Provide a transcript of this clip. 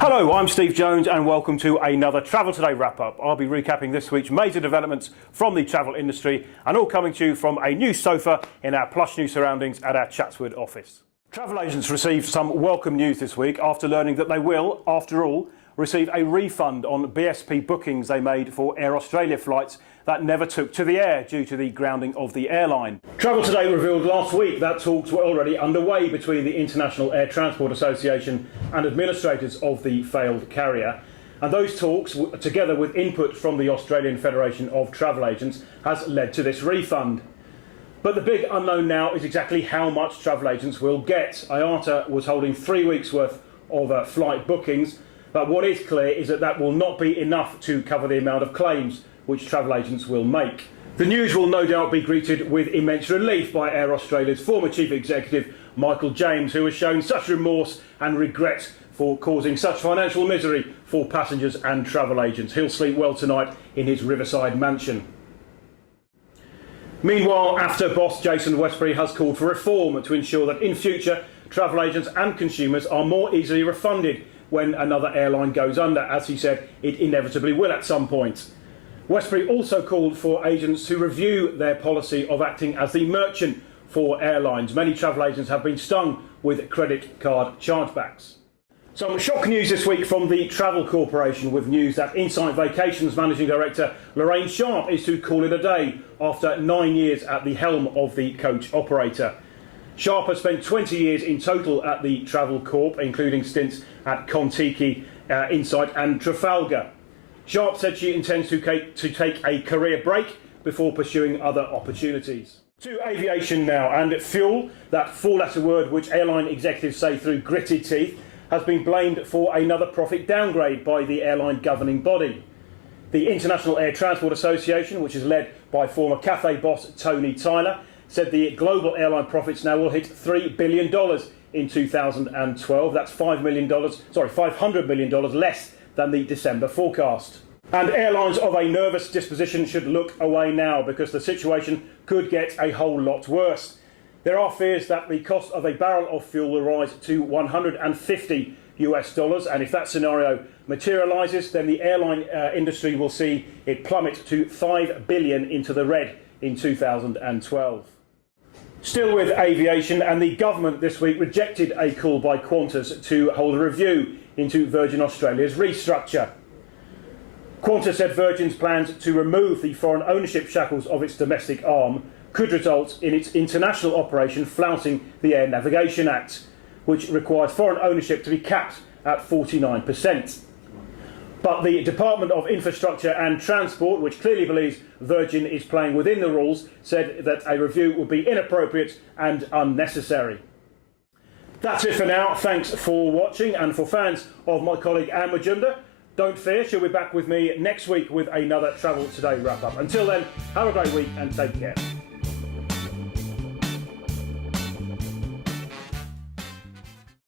Hello, I'm Steve Jones and welcome to another Travel Today wrap-up. I'll be recapping this week's major developments from the travel industry and all coming to you from a new sofa in our plush new surroundings at our Chatswood office. Travel agents received some welcome news this week after learning that they will, after all, receive a refund on BSP bookings they made for Air Australia flights that never took to the air due to the grounding of the airline. Travel Today revealed last week that talks were already underway between the International Air Transport Association and administrators of the failed carrier. And those talks, together with input from the Australian Federation of Travel Agents, has led to this refund. But the big unknown now is exactly how much travel agents will get. IATA was holding 3 weeks' worth of flight bookings, but what is clear is that that will not be enough to cover the amount of claims which travel agents will make. The news will no doubt be greeted with immense relief by Air Australia's former chief executive, Michael James, who has shown such remorse and regret for causing such financial misery for passengers and travel agents. He'll sleep well tonight in his Riverside mansion. Meanwhile, AFTA boss Jason Westbury has called for reform to ensure that in future travel agents and consumers are more easily refunded when another airline goes under, as he said it inevitably will at some point. Westbury also called for agents to review their policy of acting as the merchant for airlines. Many travel agents have been stung with credit card chargebacks. Some shock news this week from the Travel Corporation, with news that Insight Vacations Managing Director Lorraine Sharp is to call it a day after 9 years at the helm of the coach operator. Sharp has spent 20 years in total at the Travel Corp, including stints at Contiki, Insight and Trafalgar. Sharp said she intends to take a career break before pursuing other opportunities. To aviation now, and fuel, that four-letter word which airline executives say through gritted teeth, has been blamed for another profit downgrade by the airline governing body. The International Air Transport Association, which is led by former Cathay boss Tony Tyler, said the global airline profits now will hit $3 billion in 2012. That's $500 million less than the December forecast. And airlines of a nervous disposition should look away now, because the situation could get a whole lot worse. There are fears that the cost of a barrel of fuel will rise to $150 US, and if that scenario materialises, then the airline industry will see it plummet to $5 billion into the red in 2012. Still with aviation, and the government this week rejected a call by Qantas to hold a review into Virgin Australia's restructure. Qantas said Virgin's plans to remove the foreign ownership shackles of its domestic arm could result in its international operation flouting the Air Navigation Act, which required foreign ownership to be capped at 49%. But the Department of Infrastructure and Transport, which clearly believes Virgin is playing within the rules, said that a review would be inappropriate and unnecessary. That's it for now. Thanks for watching, and for fans of my colleague Anne Majunda, don't fear, she'll be back with me next week with another Travel Today wrap-up. Until then, have a great week and take care.